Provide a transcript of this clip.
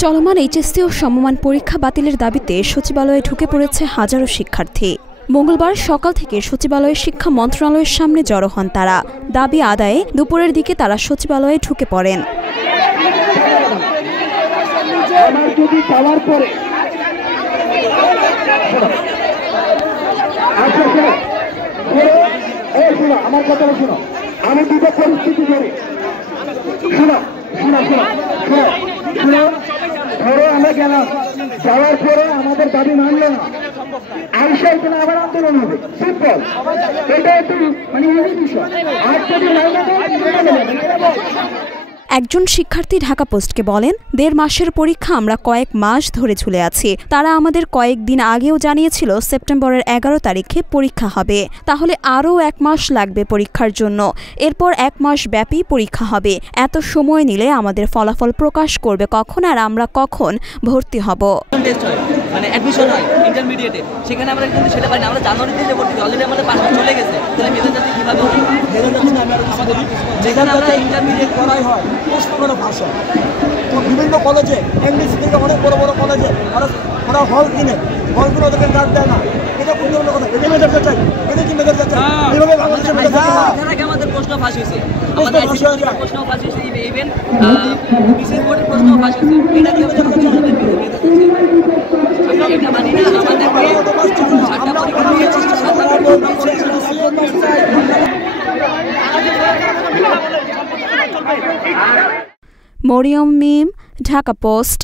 চলমান এইচএসসি ও সমমান পরীক্ষা বাতিলের দাবিতে সচিবালয়ে ঢুকে পড়েছে হাজারো শিক্ষার্থী। মঙ্গলবার সকাল থেকে সচিবালয়ের শিক্ষা মন্ত্রণালয়ের সামনে জড়ো হন তারা। দাবি আদায়ে দুপুরের দিকে তারা সচিবালয়ে ঢুকে পড়েন। আমার কথা শোনো, আমি দুটো পরিস্থিতি ধরে ধরো আমরা গেলাম, যাওয়ার পরে আমাদের দাবি মানলো না, আইসা এখানে আবার আন্দোলন হবে। সিম্পল, এটা একটু মানে বিষয়। আর যদি একজন শিক্ষার্থী ঢাকা পোস্টকে বলেন, ১.৫ মাসের পরীক্ষা আমরা কয়েক মাস ধরে ঝুলে আছি। তারা আমাদের কয়েকদিন আগেও জানিয়েছিল সেপ্টেম্বরের ১১ তারিখে পরীক্ষা হবে, তাহলে আরও ১ মাস লাগবে পরীক্ষার জন্য। এরপর ১ মাস ব্যাপী পরীক্ষা হবে। এত সময় নিলে আমাদের ফলাফল প্রকাশ করবে কখন, আর আমরা কখন ভর্তি হব। মানে অ্যাডমিশন হয় ইন্টারমিডিয়েটে, সেখানে আমরা কিন্তু সেটা পাই না। আমরা জানুয়ারিতে যে ভর্তি অলরেডি আমাদের 5 মাস চলে গেছে, তাহলে মেধা যাত্রী কীভাবে হবে? যেখানে আমরা ইন্টারমিডিয়েট করাই হয় প্রশ্ন করে ভাষা, তো বিভিন্ন কলেজে এমডিসি থেকে অনেক বড় বড় কলেজে ওরা হল কিনে ওদেরকে ডাক দেয় না। এটা কোন ধরনের কথা? এটা মেধা চাই, এটা কি মেধা চাই? এইভাবে বাংলাদেশে আমাদের প্রশ্ন ফাঁস হয়েছে, আমাদের প্রশ্ন ফাঁস হয়েছে, ইভেন বিশেষ বোর্ডের প্রশ্ন ফাঁস হয়েছে। এটা কি মেধা চাই? মরিয়ম মিম, ঢাকা পোস্ট।